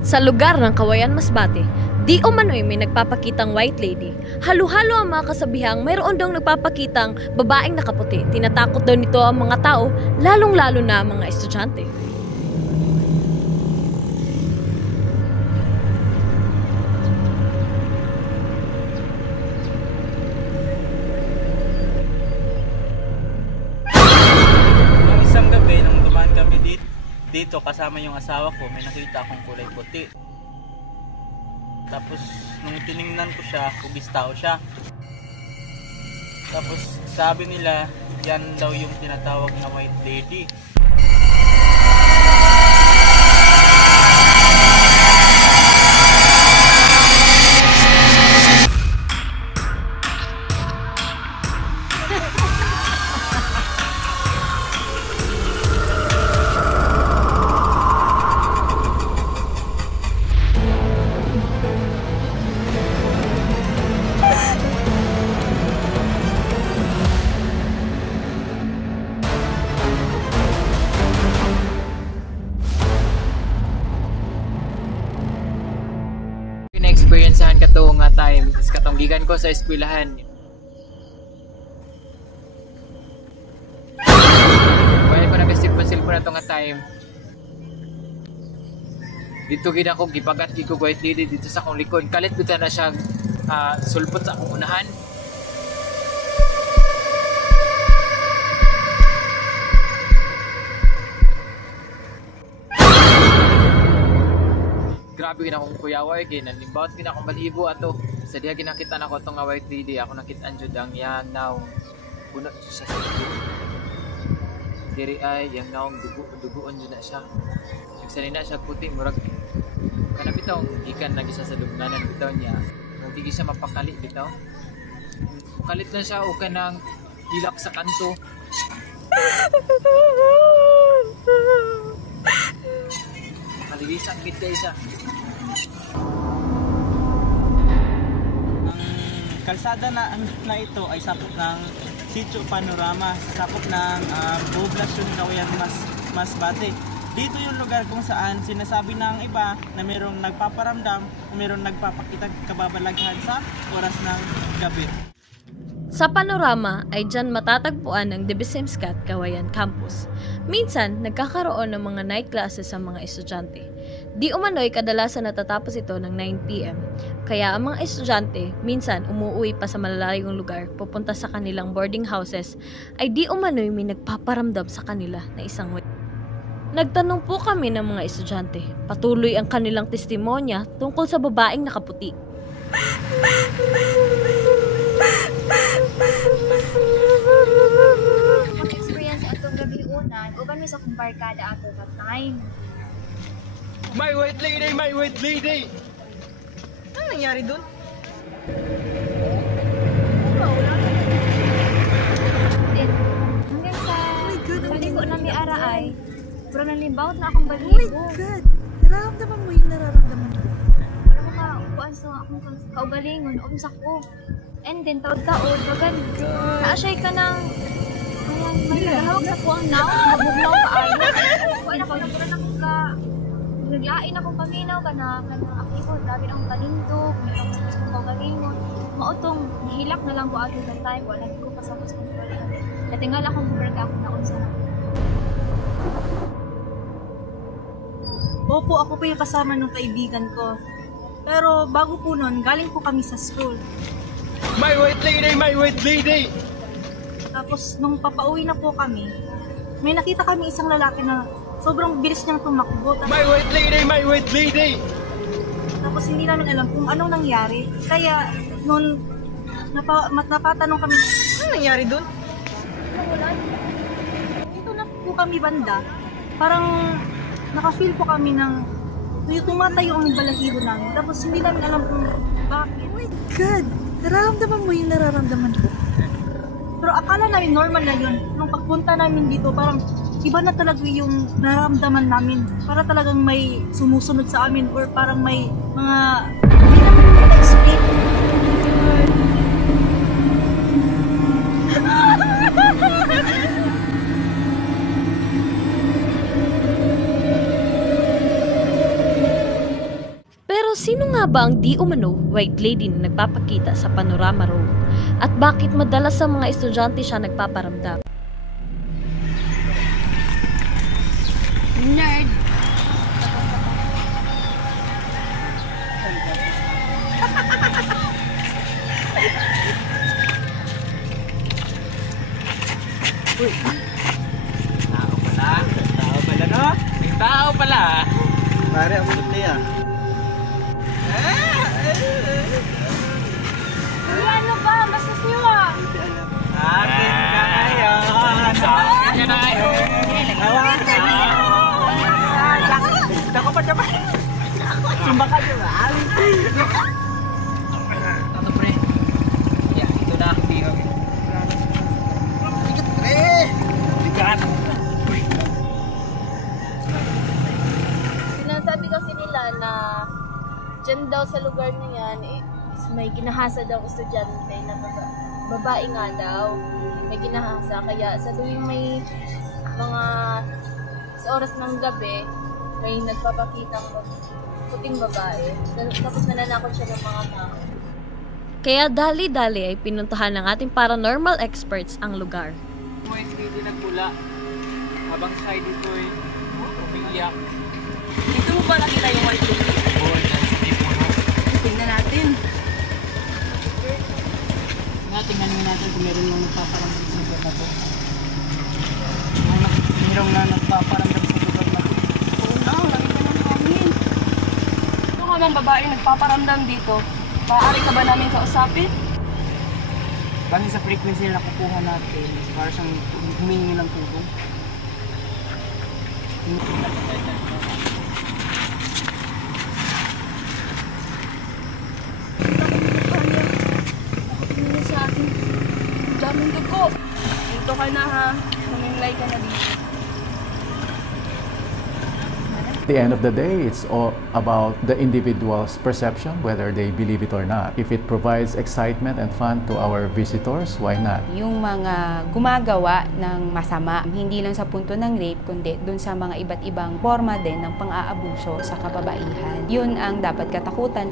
Sa lugar ng Kawayan, Masbate, di umano'y may nagpapakitang white lady. Halo-halo ang mga kasabihang mayroon daw nagpapakitang babaeng nakaputi. Tinatakot daw nito ang mga tao, lalong-lalo na ang mga estudyante. Nung isang gabi, nung dumaan kami dito kasama yung asawa ko, may nakita akong kulay puti. Tapos nung tiningnan ko siya, hugis tao siya. Tapos sabi nila, yan daw yung tinatawag na white lady. Na-experiencehan ka to nga time is katong gikan ko sa eskwelahan. Wala ko nag-silpon na to nga time. Dito gid ako gipagat ko white lady dito sa akong likod. Kalit bitaw na siya sulpot sa akong unahan. Grabe gina akong kuyaway kay nanlimbawt gina akong balibo ato. Sa diha ginakita nako tong nga white lady, ako nakit-an jud ang yang naong puno siya sa dugo. Diri ay yang naong dugoon jud na siya. Nagsanay na siya puti murag kana bitaw gikan na gisa sa lubnanan bitaw niya. Murag di siya mapakali bitaw. Mukalit na siya o kanang hilak sa kanto. Maligisang kita siya. Ang kalsada na ito ay sakop ng Sitio Panorama, sakop ng poblasyon Kawayan, Masbate. Dito yung lugar kung saan sinasabi ng iba na mayroong nagpaparamdam o mayroong nagpapakita kababalaghan sa oras ng gabi. Sa Panorama ay dyan matatagpuan ang Divisimscat Kawayan Campus. Minsan, nagkakaroon ng mga night classes sa mga estudyante. Di umano'y kadalasan natatapos ito ng 9 PM. Kaya ang mga estudyante, minsan umuwi pa sa malalayong lugar, pupunta sa kanilang boarding houses, ay di umano'y may nagpaparamdam sa kanila na isang way. Nagtanong po kami ng mga estudyante, patuloy ang kanilang testimonya tungkol sa babaeng nakaputi. Ang experience atong gabi unan, uban mi sa kong barkada ato ka time. My white lady! My white lady! Ano nangyari dun? Then, hanggang sa baligo na mi ara ay, pero nalimbawt na akong baligo. Oh my God! Nararamdaman mo yung nararamdaman ko. Para ko kuan sa akong kaugalingon, umsak ko. And then, taod-taod, bagan, naasay ka ng may nagahawag sa kuang naon, mabugnaw ka ayo. Kuan ako, nagkaroon akong naglain akong paminaw ka na akibo, grabe akong kanindog, mayroong sa kong kaugalingon. Mautong, nihilak na lang ko ato ng time, wala ko pasapos kong kaugalingon. Natingal akong berga ako na unsa na. Opo, ako po yung kasama ng kaibigan ko. Pero bago po nun, galing po kami sa school. My white lady! My white lady! Tapos nung papauwi na po kami, may nakita kami isang lalaki na sobrang bilis niyang tumakbo. My white lady! My white lady! Tapos hindi namin alam kung anong nangyari. Kaya nung napatanong kami, ano nangyari dun? Dito na po kami banda. Parang naka-feel po kami ng may tumatayo ang balahibo namin. Tapos hindi namin alam kung bakit. Oh my God! Nararamdaman mo yung nararamdaman ko. Pero akala namin normal na yun. Nung pagpunta namin dito, parang iba na talaga yung nararamdaman namin. Para talagang may sumusunod sa amin or parang may mga hindi namin explain. Sino nga ba ang di umano white lady na nagpapakita sa Panorama Road? At bakit madalas sa mga estudyante siya nagpaparamdam? Nerd. Tao pala. Tao pala, no? May tao pala. Pare, ako nito yan. Ano ba? Basta siyo ah. Akin na ngayon. Akin ka na ngayon. Hawakan ka. Dako pa dyan. Sumba ka dyan. Ano pre? Yeah, ito na. Bigat, pre. Bigat. Sinasabi kasi nila na dyan daw sa lugar na yan, is may ginahasa daw estudyante na babae nga daw. May ginahasa. Kaya sa tuwing may mga sa oras ng gabi, may nagpapakitang puting babae. Tapos nananakot siya ng mga tao. Kaya dali-dali ay pinuntahan ng ating paranormal experts ang lugar. Mo hindi nagpula. Habang side dito ay umiiyak. Dito mo ba nakita yung white lady? Oo, yan sa may puno. Tingnan natin. Tingnan natin kung meron lang nagpaparamdam sa lugar na to. Meron lang nagpaparamdam sa lugar na to. Oo na, nakita naman namin. Ito nga bang babae nagpaparamdam dito? Maaari ka ba namin kausapin? Base sa frequency na nakukuha natin, para siyang humingi ng tulong. Tingnan sa akin. Daming dugo. Dito ka na ha. Huminglay ka na dito. At the end of the day, it's all about the individual's perception, whether they believe it or not. If it provides excitement and fun to our visitors, why not? Yung mga gumagawa ng masama, hindi lang sa punto ng rape, kundi dun sa mga iba't ibang forma din ng pang-aabuso sa kababaihan. Yun ang dapat katakutan.